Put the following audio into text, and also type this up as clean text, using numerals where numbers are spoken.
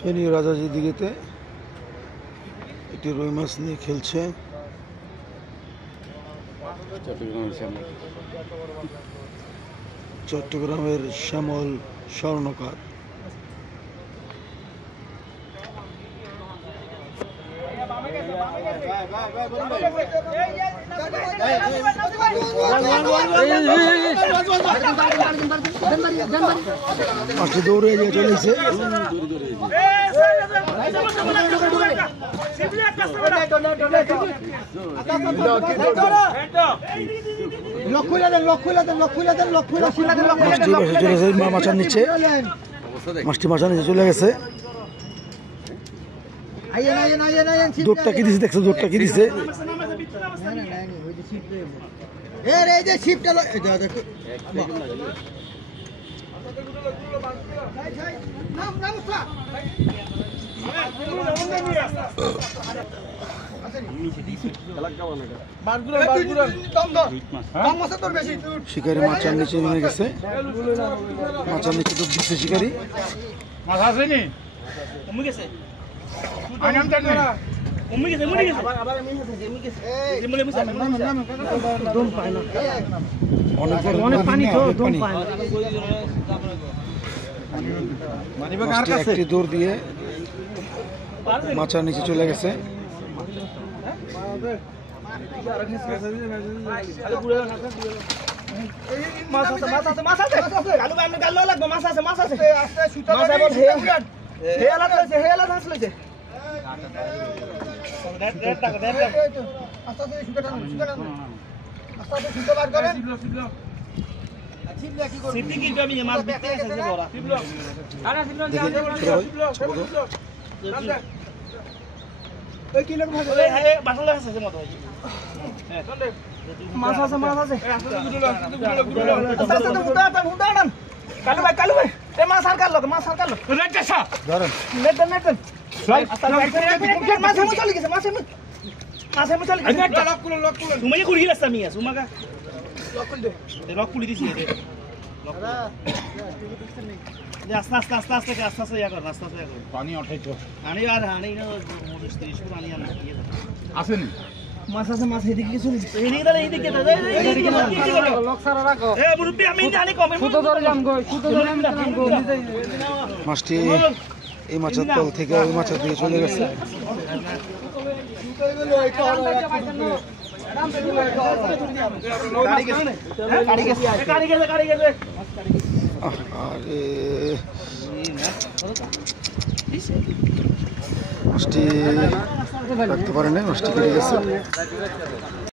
ফেনী রাজাজি দিঘিতে একটি রুই মাছ নিয়ে খেলছে চট্টগ্রামের শ্যামল স্বর্ণকার। মাঠে দৌড়ে চলেছে মাছার নিচে, মাছটি মাছার নিচে চলে গেছে। দৌড়টা কি দিছে দেখছো? দৌড়টা কি দিছে? শিকারি মাছার নিচে নেমে গেছে, মাছার নিচে ডুব দিচ্ছে শিকারি। মাছ আসেনি, একটি দৌড় দিয়ে মাছার নিচে চলে গেছে। পানি উঠাইছো আনি আর আনি না 30 ফুট আনি আর আসেনি মাছ আছে, মাছ এদিকে কিছু এদিকে দাঁড়া, এদিকে দাঁড়া, এদিকে লক সারা রাখো। এ মুরব্বি আমি জানি কমে সুতো ধরে যাম গো, সুতো ধরে আমি যাম গো। মাছটি এই মাছের তল থেকে ওই মাছের দিকে চলে গেছে। মাছটি রাখতে পারে না, মাছটি কেটে গেছে।